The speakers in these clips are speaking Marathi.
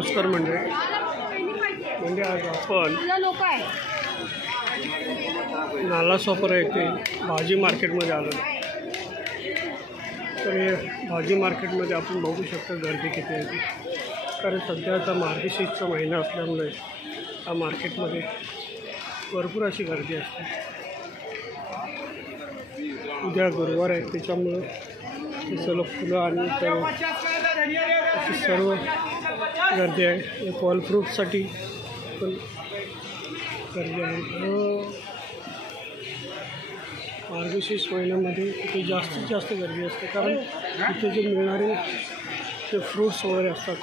नमस्कार म्हणजे आज आपण नालासोपारा येथे भाजी मार्केटमध्ये आलो. तर हे भाजी मार्केटमध्ये आपण बघू शकतो गर्दी किती आहे. कारण सध्याचा मार्गशीर्षचा महिना असल्यामुळे या मार्केटमध्ये भरपूर अशी गर्दी असते. उद्या गुरुवार आहे त्याच्यामुळं हे सर्व फुलं आणि सर्व गर्दी आहे. फॉल फ्रूटसाठी पण गर्दी आहे. मार्गशीर्ष महिन्यामध्ये इथे जास्तीत जास्त गर्दी असते. कारण इथे जे मिळणारे जे फ्रूट्स वगैरे असतात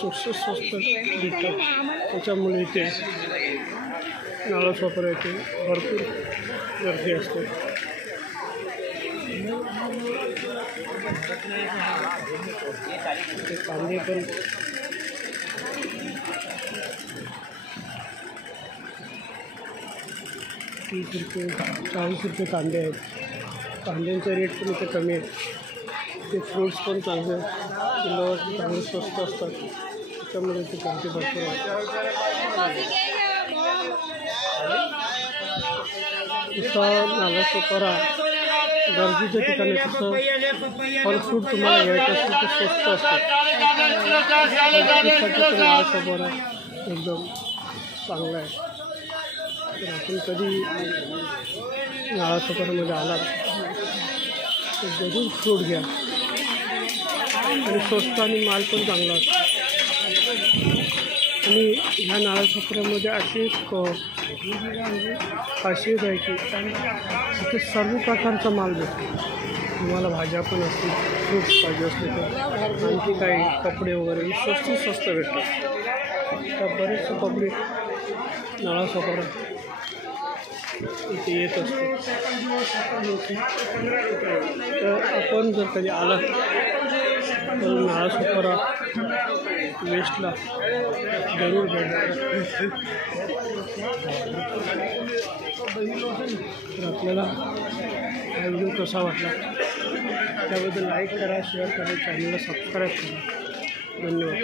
स्वस्त भेटतात. त्याच्यामुळे इथे नालासोपारा येथे भरपूर गर्दी असते. कांदे पण ₹30 ₹40 कांदे आहेत. कांद्यांचा रेट पण इथे कमी आहे. ते फ्रूट्स पण चांगले किलोवर चांगले स्वस्त असतात. त्याच्यामुळे ते कांदे भरपूर आहेत. तसं नालासोपारा गर्दीच्या ठिकाणी तसं फल फ्रूट तुम्हाला घ्यायचं असेल तर स्वस्त असतात. नालासोपारा एकदम चांगला आहे. तर आपण कधी नालासोपारामध्ये आलात तर जरूर फ्रूट घ्या. आणि स्वस्त आणि माल पण चांगला असतो. आणि ह्या नालासोपाऱ्यामध्ये अशी एक खासियत आहे की इथे सर्व प्रकारचा माल भेटतो. तुम्हाला भाज्या पण असतील, फ्रूट्स पाहिजे असले तर आणखी काही कपडे वगैरे स्वस्त भेटतात. तर बरेचसे पब्लिक नालासोपारा इथे येत असते. तर आपण जर कधी आलात तर नालासोपारा वेस्टला जरूर भेट द्या. तर आपल्याला हा व्हिडिओ कसा वाटला त्याबद्दल लाईक करा, शेअर करा, चॅनलला सबस्क्राईब करा. धन्यवाद.